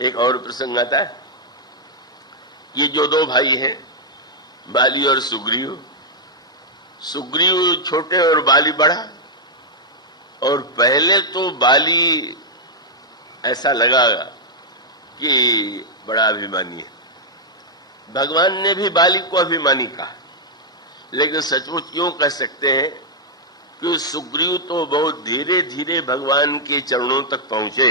एक और प्रसंग आता है। ये जो दो भाई हैं, बाली और सुग्रीव, सुग्रीव छोटे और बाली बड़ा। और पहले तो बाली ऐसा लगा कि बड़ा अभिमानी है, भगवान ने भी बाली को अभिमानी कहा, लेकिन सचमुच यूं कह सकते हैं कि सुग्रीव तो बहुत धीरे धीरे भगवान के चरणों तक पहुंचे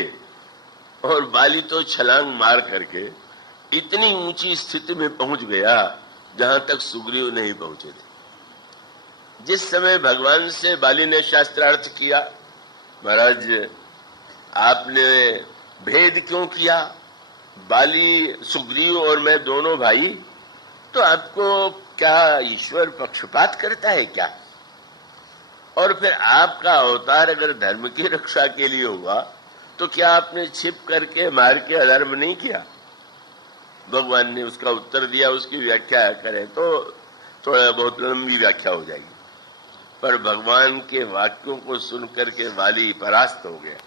और बाली तो छलांग मार करके इतनी ऊंची स्थिति में पहुंच गया जहां तक सुग्रीव नहीं पहुंचे थे। जिस समय भगवान से बाली ने शास्त्रार्थ किया, महाराज आपने भेद क्यों किया, बाली सुग्रीव और मैं दोनों भाई, तो आपको क्या ईश्वर पक्षपात करता है क्या? और फिर आपका अवतार अगर धर्म की रक्षा के लिए हुआ तो क्या आपने छिप करके मार के अधर्म नहीं किया? भगवान ने उसका उत्तर दिया। उसकी व्याख्या करें तो थोड़ा बहुत लंबी व्याख्या हो जाएगी, पर भगवान के वाक्यों को सुनकर के बाली परास्त हो गया।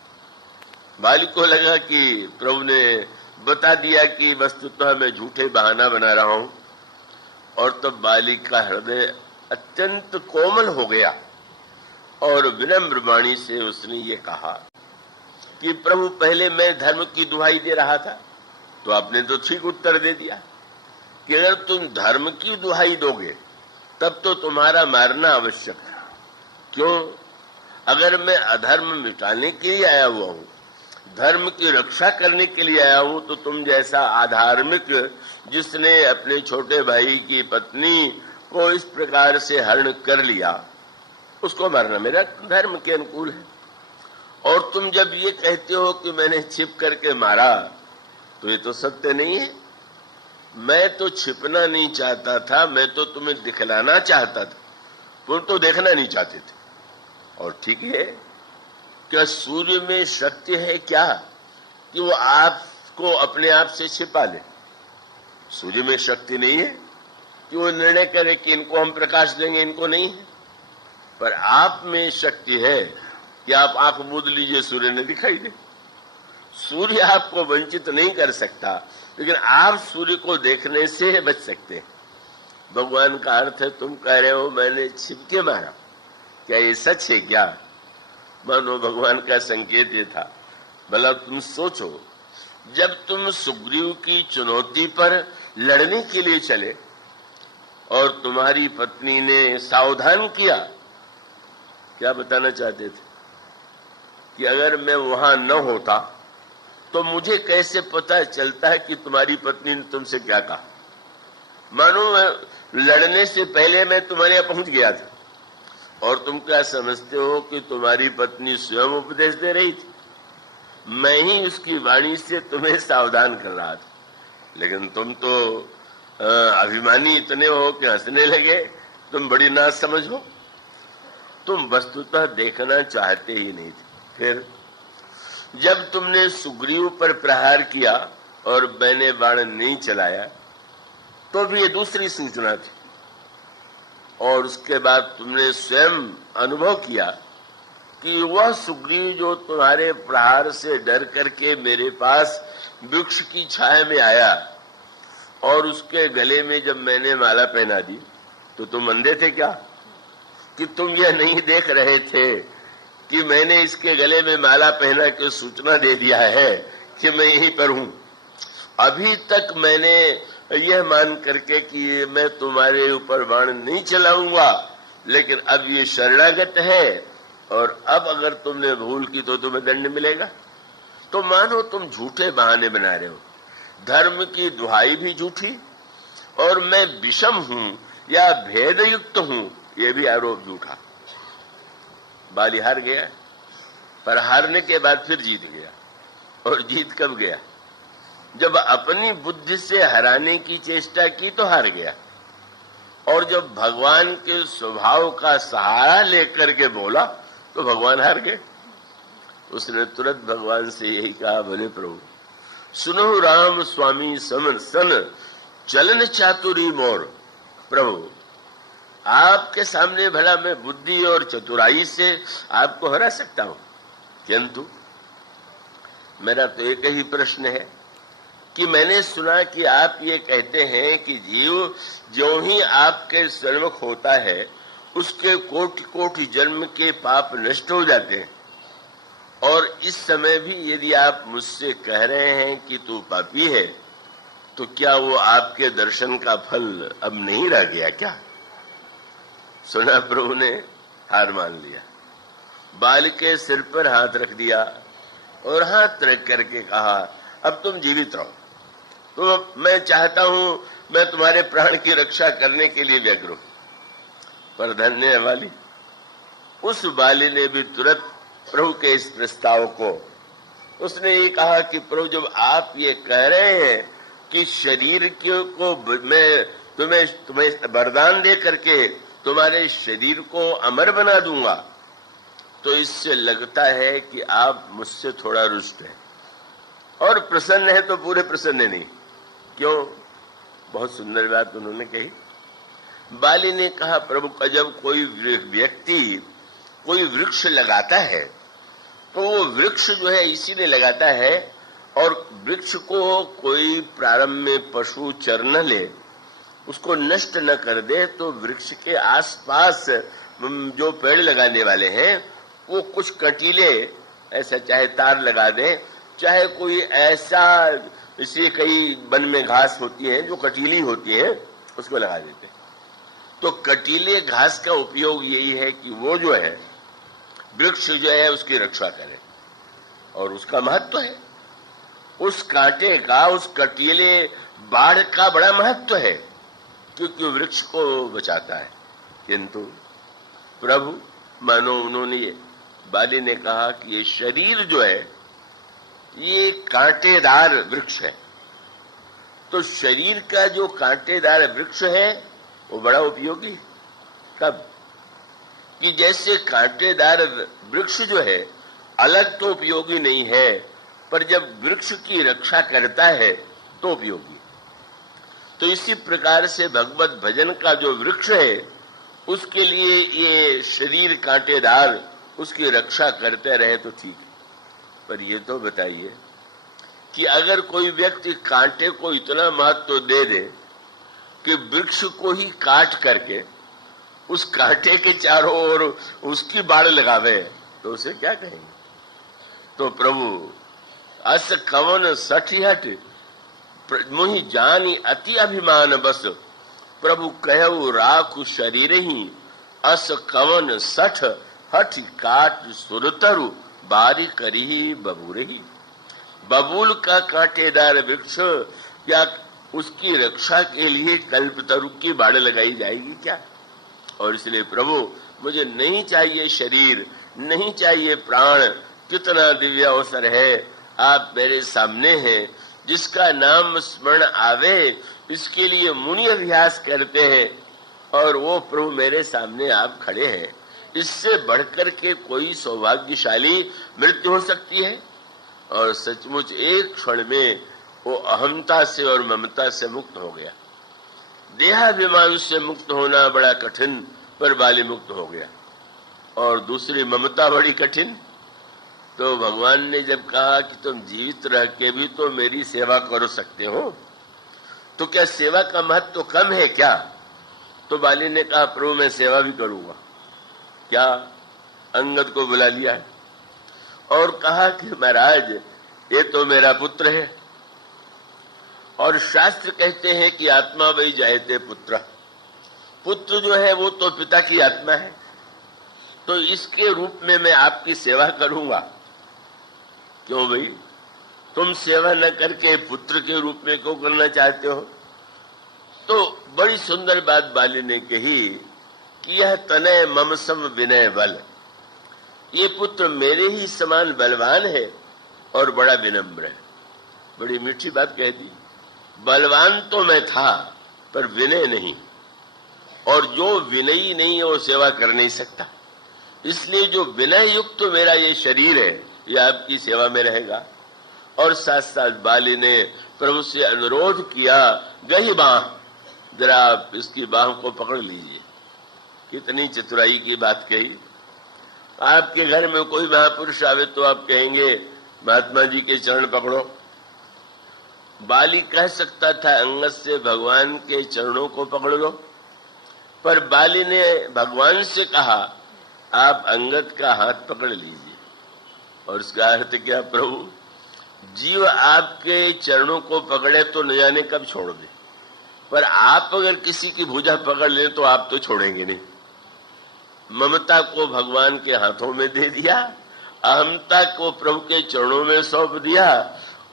बाली को लगा कि प्रभु ने बता दिया कि वस्तुतः मैं झूठे बहाना बना रहा हूं, और तब बाली का हृदय अत्यंत कोमल हो गया और विनम्र वाणी से उसने ये कहा कि प्रभु, पहले मैं धर्म की दुहाई दे रहा था तो आपने तो ठीक उत्तर दे दिया कि अगर तुम धर्म की दुहाई दोगे तब तो तुम्हारा मारना आवश्यक है। क्यों? अगर मैं अधर्म मिटाने के लिए आया हुआ हूं, धर्म की रक्षा करने के लिए आया हूं, तो तुम जैसा अधार्मिक जिसने अपने छोटे भाई की पत्नी को इस प्रकार से हरण कर लिया, उसको मारना मेरा धर्म के अनुकूल है। और तुम जब ये कहते हो कि मैंने छिप करके मारा, तो ये तो सत्य नहीं है। मैं तो छिपना नहीं चाहता था, मैं तो तुम्हें दिखलाना चाहता था, तुम तो देखना नहीं चाहते थे। और ठीक है, क्या सूर्य में शक्ति है क्या कि वो आपको अपने आप से छिपा ले? सूर्य में शक्ति नहीं है कि वो निर्णय करे कि इनको हम प्रकाश देंगे, इनको नहीं है। पर आप में शक्ति है कि आप आंख मूंद लीजिए, सूर्य ने दिखाई दे। सूर्य आपको वंचित नहीं कर सकता, लेकिन आप सूर्य को देखने से बच सकते हैं। भगवान का अर्थ है, तुम कह रहे हो मैंने छिप के मारा, क्या ये सच है क्या? मानो भगवान का संकेत ये था, भला तुम सोचो, जब तुम सुग्रीव की चुनौती पर लड़ने के लिए चले और तुम्हारी पत्नी ने सावधान किया, क्या बताना चाहते थे कि अगर मैं वहां न होता तो मुझे कैसे पता चलता है कि तुम्हारी पत्नी ने तुमसे क्या कहा? मानो लड़ने से पहले मैं तुम्हारे यहां पहुंच गया था और तुम क्या समझते हो कि तुम्हारी पत्नी स्वयं उपदेश दे रही थी? मैं ही उसकी वाणी से तुम्हें सावधान कर रहा था। लेकिन तुम तो अभिमानी इतने हो कि हंसने लगे, तुम बड़ी नासमझ हो। तुम वस्तुतः देखना चाहते ही नहीं थे। फिर जब तुमने सुग्रीव पर प्रहार किया और मैंने बाण नहीं चलाया, तो भी ये दूसरी सूचना थी। और उसके बाद तुमने स्वयं अनुभव किया कि वह सुग्रीव जो तुम्हारे प्रहार से डर करके मेरे पास वृक्ष की छाया में आया और उसके गले में जब मैंने माला पहना दी, तो तुम अंधे थे क्या कि तुम यह नहीं देख रहे थे कि मैंने इसके गले में माला पहना के सूचना दे दिया है कि मैं यहीं पर हूं? अभी तक मैंने यह मान करके कि मैं तुम्हारे ऊपर बाण नहीं चलाऊंगा, लेकिन अब ये शरणागत है और अब अगर तुमने भूल की तो तुम्हें दंड मिलेगा। तो मानो तुम झूठे बहाने बना रहे हो, धर्म की दुहाई भी झूठी और मैं विषम हूं या भेदयुक्त हूं, यह भी आरोप झूठा। बाली हार गया, पर हारने के बाद फिर जीत गया। और जीत कब गया? जब अपनी बुद्धि से हराने की चेष्टा की तो हार गया, और जब भगवान के स्वभाव का सहारा लेकर के बोला तो भगवान हार गए। उसने तुरंत भगवान से यही कहा, भले प्रभु सुनो राम स्वामी समन सन चलन चातुरी मोर। प्रभु, आपके सामने भला मैं बुद्धि और चतुराई से आपको हरा सकता हूं, किंतु मेरा तो एक ही प्रश्न है कि मैंने सुना कि आप ये कहते हैं कि जीव जो ही आपके सन्मुख होता है उसके कोटि कोटि जन्म के पाप नष्ट हो जाते हैं, और इस समय भी यदि आप मुझसे कह रहे हैं कि तू पापी है, तो क्या वो आपके दर्शन का फल अब नहीं रह गया क्या? सुना प्रभु ने हार मान लिया, बाल के सिर पर हाथ रख दिया और हाथ रख करके कहा, अब तुम जीवित रहो, तो मैं चाहता हूं मैं तुम्हारे प्राण की रक्षा करने के लिए व्यग्र हूं। पर धन्य वाली, उस बाली ने भी तुरंत प्रभु के इस प्रस्ताव को, उसने ये कहा कि प्रभु जब आप ये कह रहे हैं कि शरीर को मैं तुम्हें वरदान दे करके तुम्हारे शरीर को अमर बना दूंगा, तो इससे लगता है कि आप मुझसे थोड़ा रुष्ट हैं, और प्रसन्न है तो पूरे प्रसन्न नहीं। क्यों? बहुत सुंदर बात उन्होंने कही। बाली ने कहा, प्रभु का जब कोई व्यक्ति कोई वृक्ष लगाता है तो वो वृक्ष जो है इसीलिए लगाता है, और वृक्ष को कोई प्रारंभ में पशु चर न ले, उसको नष्ट न कर दे, तो वृक्ष के आसपास जो पेड़ लगाने वाले हैं वो कुछ कटीले, ऐसा चाहे तार लगा दें, चाहे कोई ऐसा, इसलिए कई वन में घास होती है जो कटीली होती है, उसको लगा देते हैं। तो कटीले घास का उपयोग यही है कि वो जो है वृक्ष जो है उसकी रक्षा करे, और उसका महत्व है। उस कांटे का, उस कटीले बाढ़ का बड़ा महत्व है, क्योंकि वृक्ष को बचाता है। किंतु प्रभु, मानो उन्होंने, बाली ने कहा कि ये शरीर जो है ये कांटेदार वृक्ष है, तो शरीर का जो कांटेदार वृक्ष है वो बड़ा उपयोगी। कब? कि जैसे कांटेदार वृक्ष जो है अलग तो उपयोगी नहीं है, पर जब वृक्ष की रक्षा करता है तो उपयोगी। तो इसी प्रकार से भगवत भजन का जो वृक्ष है उसके लिए ये शरीर कांटेदार, उसकी रक्षा करते रहे तो ठीक। पर ये तो बताइए कि अगर कोई व्यक्ति कांटे को इतना महत्व दे दे कि वृक्ष को ही काट करके उस कांटे के चारों ओर उसकी बाड़ लगावे, तो उसे क्या कहेंगे? तो प्रभु, अस कवन सठिहट मोहि जानी अति अभिमान बस, प्रभु कहु राखु शरीर ही, अस कवन सठ हठ काट सुरतरु, बारी करी बबूरही। बबूल का कांटेदार वृक्ष, क्या उसकी रक्षा के लिए कल्पतरु की बाड़ लगाई जाएगी क्या? और इसलिए प्रभु, मुझे नहीं चाहिए शरीर, नहीं चाहिए प्राण। कितना दिव्य अवसर है, आप मेरे सामने हैं, जिसका नाम स्मरण आवे इसके लिए मुनि अभ्यास करते हैं, और वो प्रभु मेरे सामने आप खड़े हैं। इससे बढ़कर के कोई सौभाग्यशाली मृत्यु हो सकती है? और सचमुच एक क्षण में वो अहमता से और ममता से मुक्त हो गया। देहाभिमान से मुक्त होना बड़ा कठिन, पर बाली मुक्त हो गया। और दूसरी ममता बड़ी कठिन। तो भगवान ने जब कहा कि तुम जीवित रह के भी तो मेरी सेवा कर सकते हो, तो क्या सेवा का महत्व तो कम है क्या? तो बाली ने कहा, प्रभु मैं सेवा भी करूंगा। क्या? अंगद को बुला लिया और कहा कि महाराज, ये तो मेरा पुत्र है, और शास्त्र कहते हैं कि आत्मा वही जायते पुत्र। पुत्र जो है वो तो पिता की आत्मा है, तो इसके रूप में मैं आपकी सेवा करूंगा। क्यों भाई, तुम सेवा न करके पुत्र के रूप में क्यों करना चाहते हो? तो बड़ी सुंदर बात बाली ने कही कि यह तनय मम सम विनय बल, ये पुत्र मेरे ही समान बलवान है और बड़ा विनम्र है। बड़ी मीठी बात कह दी। बलवान तो मैं था, पर विनय नहीं, और जो विनयी नहीं है वो सेवा कर नहीं सकता। इसलिए जो विनय युक्त तो मेरा ये शरीर है, ये आपकी सेवा में रहेगा। और साथ साथ बाली ने प्रभु से अनुरोध किया, गही बाह, जरा आप इसकी बाह को पकड़ लीजिए। कितनी चतुराई की बात कही। आपके घर में कोई महापुरुष आवे तो आप कहेंगे महात्मा जी के चरण पकड़ो, बाली कह सकता था अंगद से भगवान के चरणों को पकड़ लो, पर बाली ने भगवान से कहा आप अंगद का हाथ पकड़ लीजिए। और इसका अर्थ क्या, प्रभु जीव आपके चरणों को पकड़े तो न जाने कब छोड़ दे, पर आप अगर किसी की भुजा पकड़ ले तो आप तो छोड़ेंगे नहीं। ममता को भगवान के हाथों में दे दिया, अहमता को प्रभु के चरणों में सौंप दिया,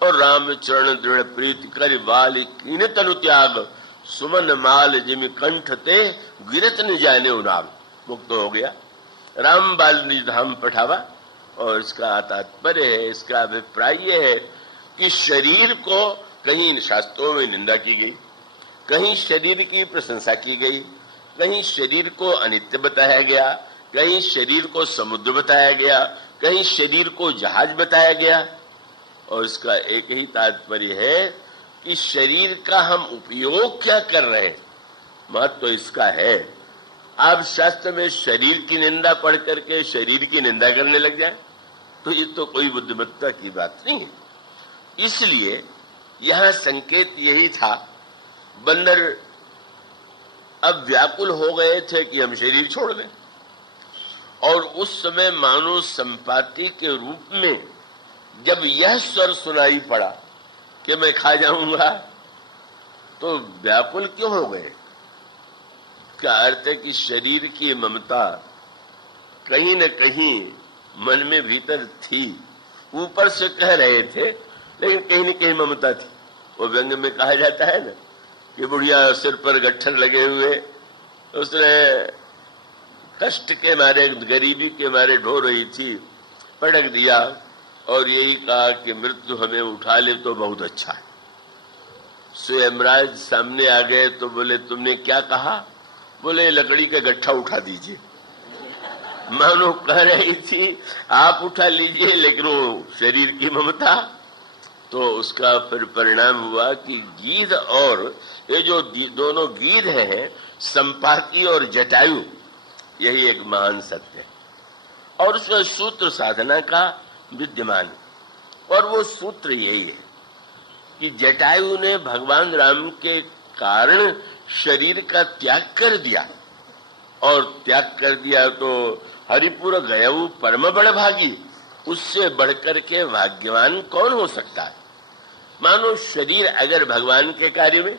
और राम चरण दृढ़ प्रीति कर बाली कीन तनु त्याग, सुमन माल जिमि कंठ ते गिरत न जाने उनाम। मुक्त हो गया, राम बाल निज धाम पठावा। और इसका तात्पर्य है, इसका अभिप्राय यह है कि शरीर को कहीं शास्त्रों में निंदा की गई, कहीं शरीर की प्रशंसा की गई, कहीं शरीर को अनित्य बताया गया, कहीं शरीर को समुद्र बताया गया, कहीं शरीर को जहाज बताया गया। और इसका एक ही तात्पर्य है कि शरीर का हम उपयोग क्या कर रहे हैं, महत्व तो इसका है। आप शास्त्र में शरीर की निंदा पढ़ करके शरीर की निंदा करने लग जाए तो ये तो कोई बुद्धिमत्ता की बात नहीं है। इसलिए यहां संकेत यही था, बंदर अब व्याकुल हो गए थे कि हम शरीर छोड़ दें, और उस समय मानो संपाति के रूप में जब यह स्वर सुनाई पड़ा कि मैं खा जाऊंगा, तो व्याकुल क्यों हो गए। का अर्थ है कि शरीर की ममता कहीं न कहीं मन में भीतर थी, ऊपर से कह रहे थे लेकिन कहीं न कहीं ममता थी। वो व्यंग में कहा जाता है ना कि बुढ़िया सिर पर गट्ठर लगे हुए, उसने कष्ट के मारे, गरीबी के मारे ढो रही थी, पटक दिया और यही कहा कि मृत्यु हमें उठा ले तो बहुत अच्छा है। स्वयंराज सामने आ गए तो बोले तुमने क्या कहा, बोले लकड़ी का गट्ठा उठा दीजिए। मानो कह रही थी आप उठा लीजिए, लेकिन वो शरीर की ममता। तो उसका फिर परिणाम हुआ कि गीध और ये जो दोनों गीध हैं, संपाति और जटायु, यही एक महान सत्य है। और उसमें सूत्र साधना का विद्यमान, और वो सूत्र यही है कि जटायु ने भगवान राम के कारण शरीर का त्याग कर दिया, और त्याग कर दिया तो हरिपुर गयऊ परम बड़ भागी, उससे बढ़कर के भाग्यवान कौन हो सकता है। मानो शरीर अगर भगवान के कार्य में